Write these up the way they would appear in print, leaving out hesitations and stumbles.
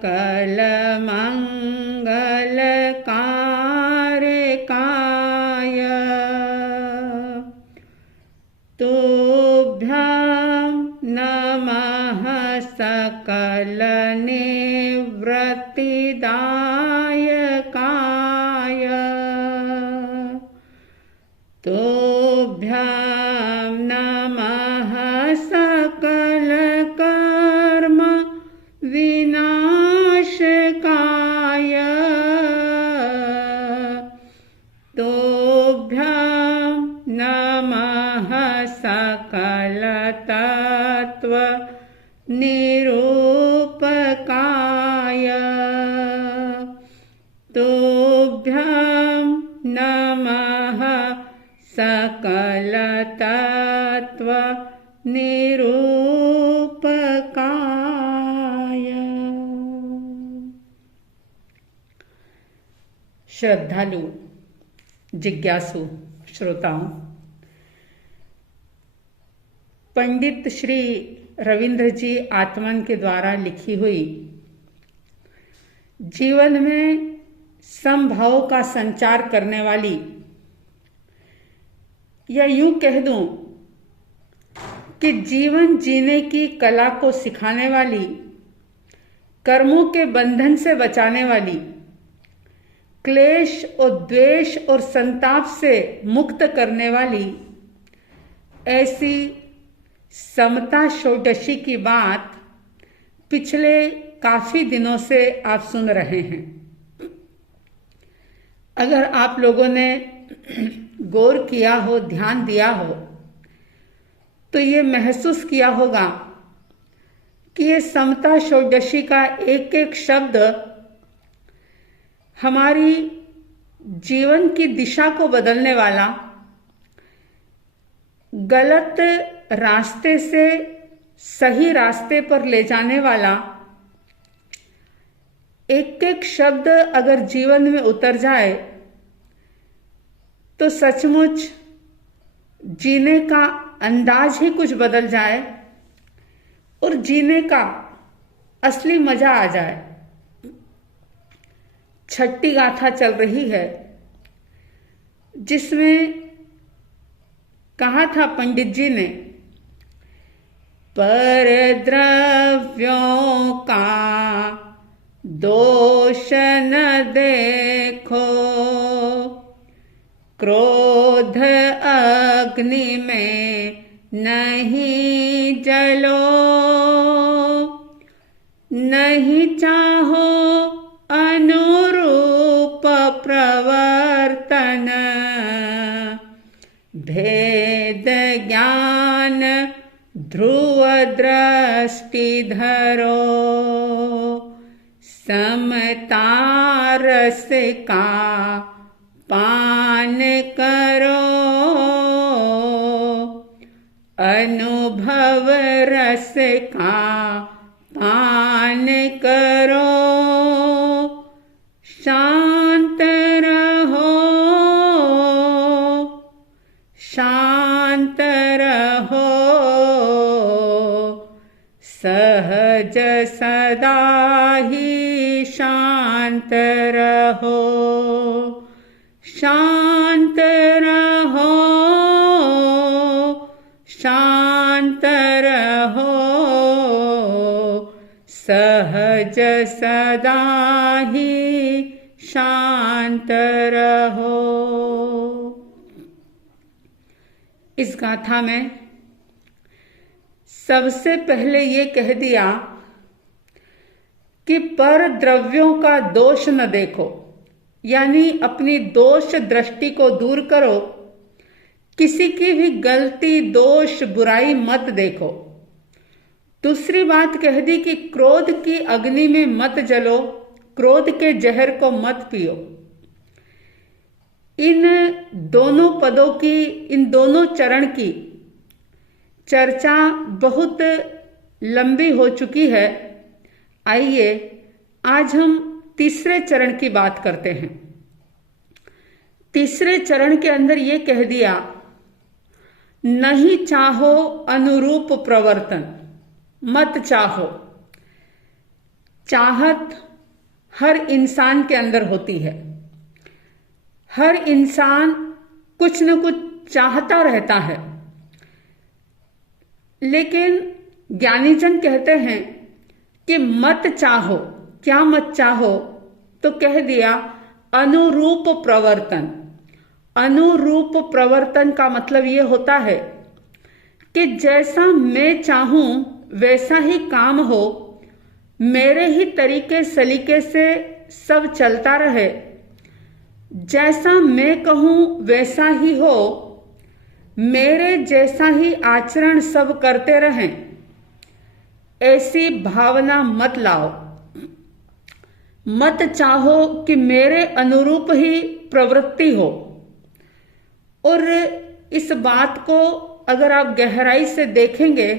सकल मंगल कारकाय तुभ्यं नमः सकल निवृत्तिदायकाय तुभ्यं नमः सकल कर्म विनाशकाय तुभ्यं नमः सकल तत्व निरूपकाय तुभ्यं नमः सकल तत्व निरूपकाय। श्रद्धालु जिज्ञासु श्रोताओं, पंडित श्री रविंद्र जी आत्मन के द्वारा लिखी हुई जीवन में समभाव का संचार करने वाली, या यूं कह दूं कि जीवन जीने की कला को सिखाने वाली, कर्मों के बंधन से बचाने वाली, क्लेश और द्वेष और संताप से मुक्त करने वाली ऐसी समता षोडशी की बात पिछले काफी दिनों से आप सुन रहे हैं। अगर आप लोगों ने गौर किया हो, ध्यान दिया हो, तो ये महसूस किया होगा कि ये समता षोडशी का एक एक शब्द हमारी जीवन की दिशा को बदलने वाला, गलत रास्ते से सही रास्ते पर ले जाने वाला एक एक शब्द अगर जीवन में उतर जाए तो सचमुच जीने का अंदाज ही कुछ बदल जाए और जीने का असली मजा आ जाए। छठी गाथा चल रही है जिसमें कहा था पंडित जी ने, पर द्रव्यों का दोष न देखो, क्रोध अग्नि में नहीं जलो, नहीं चाहो अनुरूप प्रवर्तन, भेद ज्ञान ध्रुव दृष्टि धरो, समता रस का पान करो, अनुभव रस का पान करो, शांत रहो, शांत रहो, सहज सदा ही शांत रहो, शांत रहो, शांत रहो, सहज सदा ही शांत रहो। इस गाथा में सबसे पहले ये कह दिया कि पर द्रव्यों का दोष न देखो, यानी अपनी दोष दृष्टि को दूर करो, किसी की भी गलती दोष बुराई मत देखो। दूसरी बात कह दी कि क्रोध की अग्नि में मत जलो, क्रोध के जहर को मत पियो। इन दोनों पदों की, इन दोनों चरण की चर्चा बहुत लंबी हो चुकी है। आइए आज हम तीसरे चरण की बात करते हैं। तीसरे चरण के अंदर ये कह दिया, नहीं चाहो अनुरूप प्रवर्तन, मत चाहो। चाहत हर इंसान के अंदर होती है। हर इंसान कुछ न कुछ चाहता रहता है, लेकिन ज्ञानीजन कहते हैं कि मत चाहो। क्या मत चाहो? तो कह दिया अनुरूप प्रवर्तन। अनुरूप प्रवर्तन का मतलब ये होता है कि जैसा मैं चाहूं वैसा ही काम हो, मेरे ही तरीके सलीके से सब चलता रहे, जैसा मैं कहूं वैसा ही हो, मेरे जैसा ही आचरण सब करते रहें, ऐसी भावना मत लाओ। मत चाहो कि मेरे अनुरूप ही प्रवृत्ति हो। और इस बात को अगर आप गहराई से देखेंगे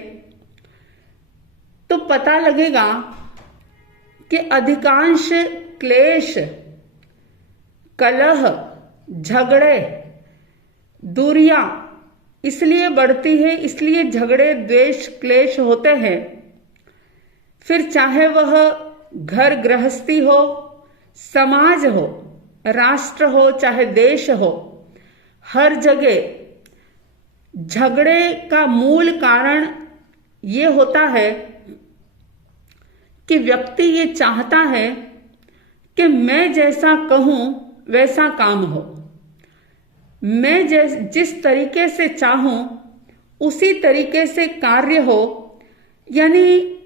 तो पता लगेगा कि अधिकांश क्लेश, कलह, झगड़े, दूरियां इसलिए बढ़ती है, इसलिए झगड़े, द्वेष, क्लेश होते हैं। फिर चाहे वह घर गृहस्थी हो, समाज हो, राष्ट्र हो, चाहे देश हो, हर जगह झगड़े का मूल कारण ये होता है कि व्यक्ति ये चाहता है कि मैं जैसा कहूं वैसा काम हो, मैं जिस तरीके से चाहूं उसी तरीके से कार्य हो। यानी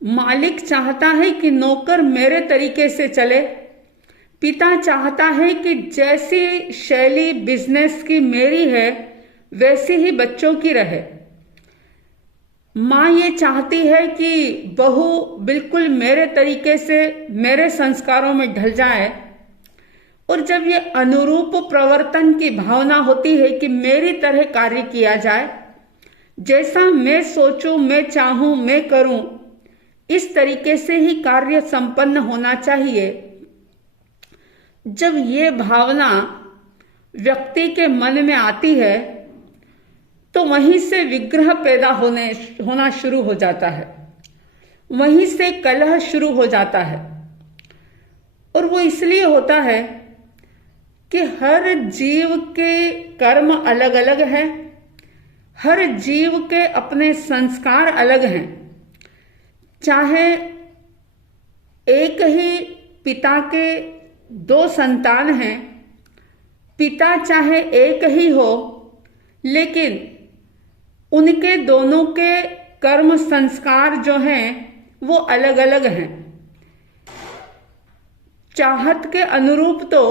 मालिक चाहता है कि नौकर मेरे तरीके से चले, पिता चाहता है कि जैसी शैली बिजनेस की मेरी है वैसी ही बच्चों की रहे। माँ ये चाहती है कि बहू बिल्कुल मेरे तरीके से, मेरे संस्कारों में ढल जाए। और जब ये अनुरूप प्रवर्तन की भावना होती है कि मेरी तरह कार्य किया जाए, जैसा मैं सोचूं, मैं चाहूं, मैं करूं, इस तरीके से ही कार्य संपन्न होना चाहिए। जब ये भावना व्यक्ति के मन में आती है तो वहीं से विग्रह पैदा होना शुरू हो जाता है, वहीं से कलह शुरू हो जाता है। और वो इसलिए होता है कि हर जीव के कर्म अलग अलग हैं, हर जीव के अपने संस्कार अलग हैं। चाहे एक ही पिता के दो संतान हैं, पिता चाहे एक ही हो, लेकिन उनके दोनों के कर्म संस्कार जो हैं वो अलग अलग हैं। चाहत के अनुरूप तो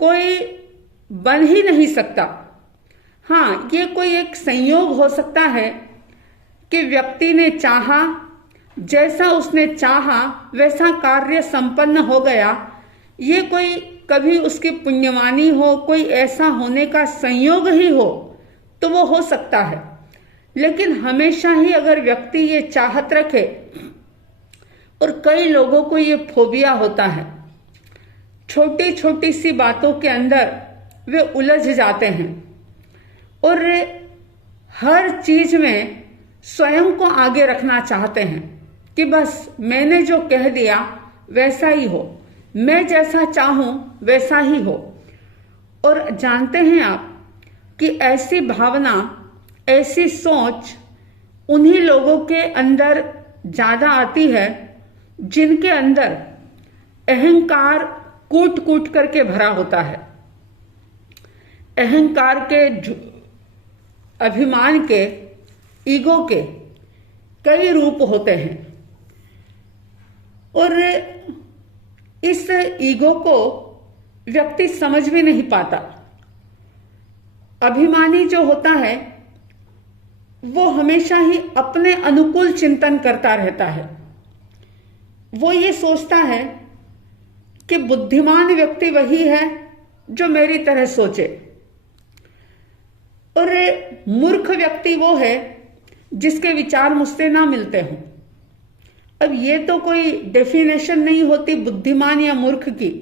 कोई बन ही नहीं सकता। हाँ, ये कोई एक संयोग हो सकता है कि व्यक्ति ने चाहा, जैसा उसने चाहा वैसा कार्य संपन्न हो गया। ये कोई कभी उसकी पुण्यवानी हो, कोई ऐसा होने का संयोग ही हो तो वो हो सकता है। लेकिन हमेशा ही अगर व्यक्ति ये चाहत रखे, और कई लोगों को ये फोबिया होता है, छोटी छोटी सी बातों के अंदर वे उलझ जाते हैं और हर चीज में स्वयं को आगे रखना चाहते हैं कि बस मैंने जो कह दिया वैसा ही हो, मैं जैसा चाहूं वैसा ही हो। और जानते हैं आप कि ऐसी भावना, ऐसी सोच उन्हीं लोगों के अंदर ज्यादा आती है जिनके अंदर अहंकार कूट कूट करके भरा होता है। अहंकार के, अभिमान के, ईगो के कई रूप होते हैं और इस ईगो को व्यक्ति समझ भी नहीं पाता। अभिमानी जो होता है वो हमेशा ही अपने अनुकूल चिंतन करता रहता है। वो ये सोचता है कि बुद्धिमान व्यक्ति वही है जो मेरी तरह सोचे और मूर्ख व्यक्ति वो है जिसके विचार मुझसे ना मिलते हों। अब ये तो कोई डेफिनेशन नहीं होती बुद्धिमान या मूर्ख की,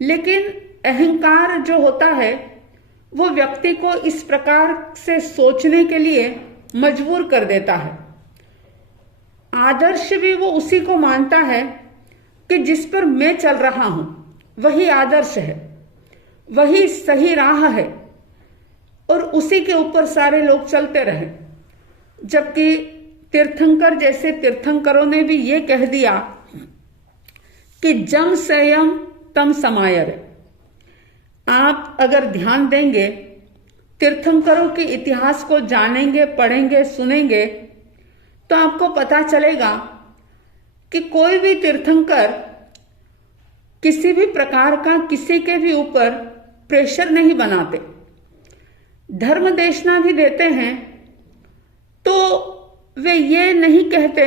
लेकिन अहंकार जो होता है वो व्यक्ति को इस प्रकार से सोचने के लिए मजबूर कर देता है। आदर्श भी वो उसी को मानता है कि जिस पर मैं चल रहा हूं वही आदर्श है, वही सही राह है, और उसी के ऊपर सारे लोग चलते रहे। जबकि तीर्थंकर जैसे तीर्थंकरों ने भी ये कह दिया कि जम संयम तम समायर। आप अगर ध्यान देंगे, तीर्थंकरों के इतिहास को जानेंगे, पढ़ेंगे, सुनेंगे, तो आपको पता चलेगा कि कोई भी तीर्थंकर किसी भी प्रकार का किसी के भी ऊपर प्रेशर नहीं बनाते। धर्म देशना भी देते हैं तो वे ये नहीं कहते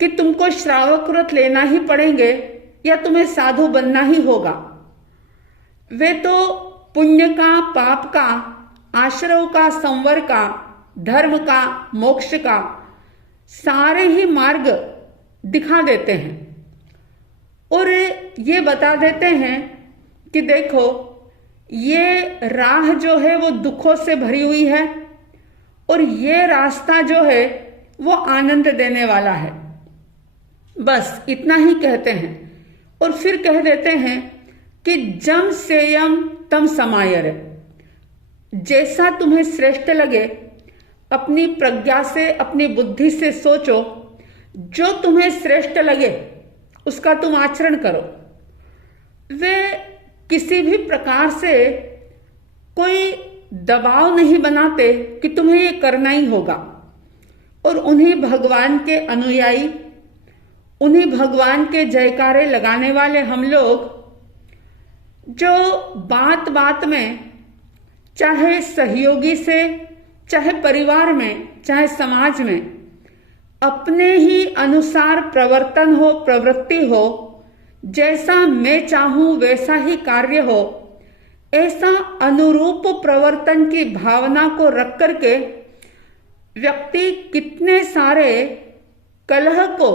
कि तुमको श्रावक व्रत लेना ही पड़ेंगे या तुम्हें साधु बनना ही होगा। वे तो पुण्य का, पाप का, आश्रव का, संवर का, धर्म का, मोक्ष का सारे ही मार्ग दिखा देते हैं और ये बता देते हैं कि देखो ये राह जो है वो दुखों से भरी हुई है और ये रास्ता जो है वो आनंद देने वाला है। बस इतना ही कहते हैं और फिर कह देते हैं कि जम सेयम तम समायर। जैसा तुम्हें श्रेष्ठ लगे अपनी प्रज्ञा से, अपनी बुद्धि से सोचो, जो तुम्हें श्रेष्ठ लगे उसका तुम आचरण करो। वे किसी भी प्रकार से कोई दबाव नहीं बनाते कि तुम्हें ये करना ही होगा। और उन्हीं भगवान के अनुयायी, उन्हीं भगवान के जयकारे लगाने वाले हम लोग जो बात बात में, चाहे सहयोगी से, चाहे परिवार में, चाहे समाज में, अपने ही अनुसार प्रवर्तन हो, प्रवृत्ति हो, जैसा मैं चाहूं वैसा ही कार्य हो, ऐसा अनुरूप प्रवर्तन की भावना को रख करके व्यक्ति कितने सारे कलह को,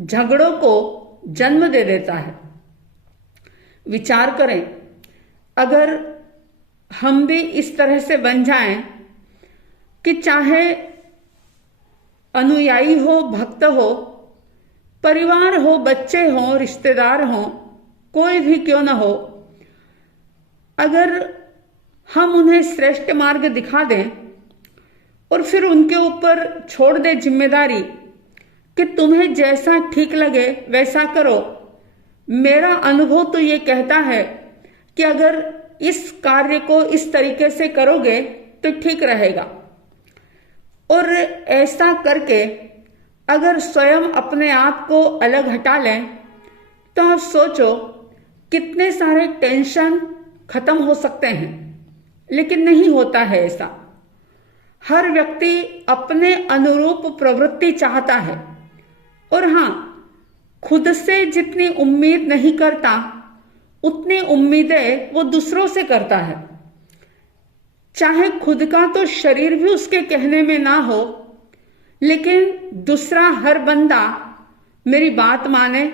झगड़ों को जन्म दे देता है। विचार करें, अगर हम भी इस तरह से बन जाएं कि चाहे अनुयायी हो, भक्त हो, परिवार हो, बच्चे हो, रिश्तेदार हो, कोई भी क्यों न हो, अगर हम उन्हें श्रेष्ठ मार्ग दिखा दें और फिर उनके ऊपर छोड़ दें जिम्मेदारी कि तुम्हें जैसा ठीक लगे वैसा करो, मेरा अनुभव तो ये कहता है कि अगर इस कार्य को इस तरीके से करोगे तो ठीक रहेगा। और ऐसा करके अगर स्वयं अपने आप को अलग हटा लें तो आप सोचो कितने सारे टेंशन खत्म हो सकते हैं। लेकिन नहीं होता है ऐसा। हर व्यक्ति अपने अनुरूप प्रवृत्ति चाहता है और हाँ, खुद से जितनी उम्मीद नहीं करता उतनी उम्मीदें वो दूसरों से करता है। चाहे खुद का तो शरीर भी उसके कहने में ना हो, लेकिन दूसरा हर बंदा मेरी बात माने,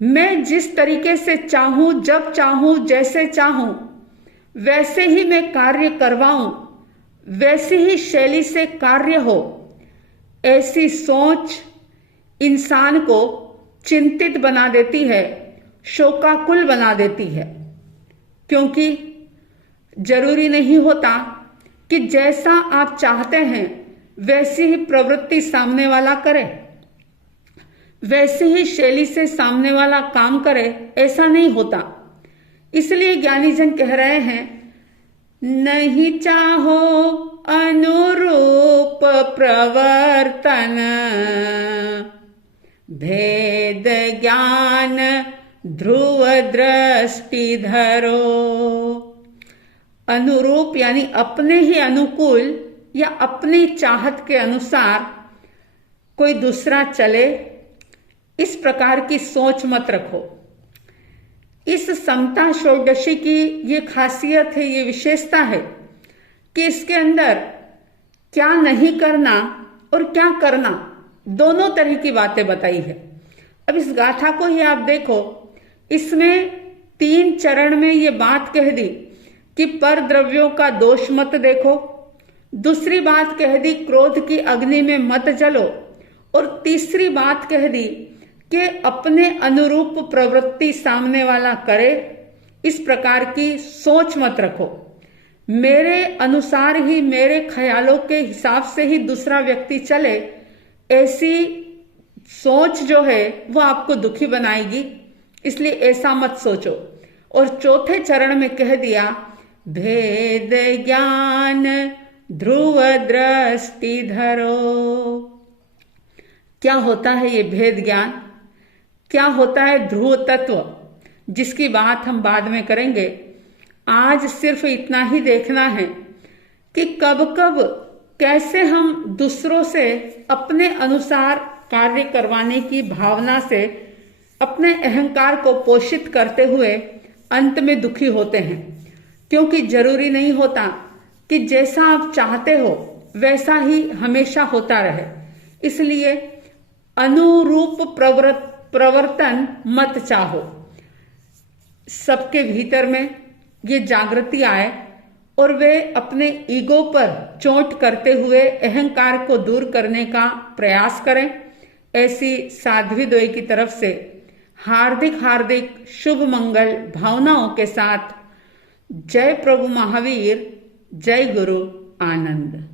मैं जिस तरीके से चाहूं, जब चाहूं, जैसे चाहूं वैसे ही मैं कार्य करवाऊं, वैसी ही शैली से कार्य हो, ऐसी सोच इंसान को चिंतित बना देती है, शोकाकुल बना देती है। क्योंकि जरूरी नहीं होता कि जैसा आप चाहते हैं वैसी ही प्रवृत्ति सामने वाला करे, वैसी ही शैली से सामने वाला काम करे, ऐसा नहीं होता। इसलिए ज्ञानी जन कह रहे हैं, नहीं चाहो अनुरूप प्रवर्तन, भेद ज्ञान ध्रुव दृष्टि धरो। अनुरूप यानी अपने ही अनुकूल या अपनी चाहत के अनुसार कोई दूसरा चले, इस प्रकार की सोच मत रखो। इस समता षोडशी की ये खासियत है, ये विशेषता है कि इसके अंदर क्या नहीं करना और क्या करना, दोनों तरह की बातें बताई है। अब इस गाथा को ही आप देखो, इसमें 3 चरण में ये बात कह दी कि पर द्रव्यों का दोष मत देखो। दूसरी बात कह दी, क्रोध की अग्नि में मत जलो। और तीसरी बात कह दी कि अपने अनुरूप प्रवृत्ति सामने वाला करे, इस प्रकार की सोच मत रखो। मेरे अनुसार ही, मेरे ख्यालों के हिसाब से ही दूसरा व्यक्ति चले, ऐसी सोच जो है वो आपको दुखी बनाएगी, इसलिए ऐसा मत सोचो। और चौथे चरण में कह दिया, भेद ज्ञान ध्रुव दृष्टि धरो। क्या होता है ये भेद ज्ञान? क्या होता है ध्रुव तत्व, जिसकी बात हम बाद में करेंगे। आज सिर्फ इतना ही देखना है कि कब कब कैसे हम दूसरों से अपने अनुसार कार्य करवाने की भावना से अपने अहंकार को पोषित करते हुए अंत में दुखी होते हैं, क्योंकि जरूरी नहीं होता कि जैसा आप चाहते हो वैसा ही हमेशा होता रहे। इसलिए अनुरूप प्रवर्तन मत चाहो। सबके भीतर में ये जागृति आए और वे अपने ईगो पर चोट करते हुए अहंकार को दूर करने का प्रयास करें। ऐसी साध्वी द्वय की तरफ से हार्दिक हार्दिक शुभ मंगल भावनाओं के साथ जय प्रभु महावीर, जय गुरु आनंद।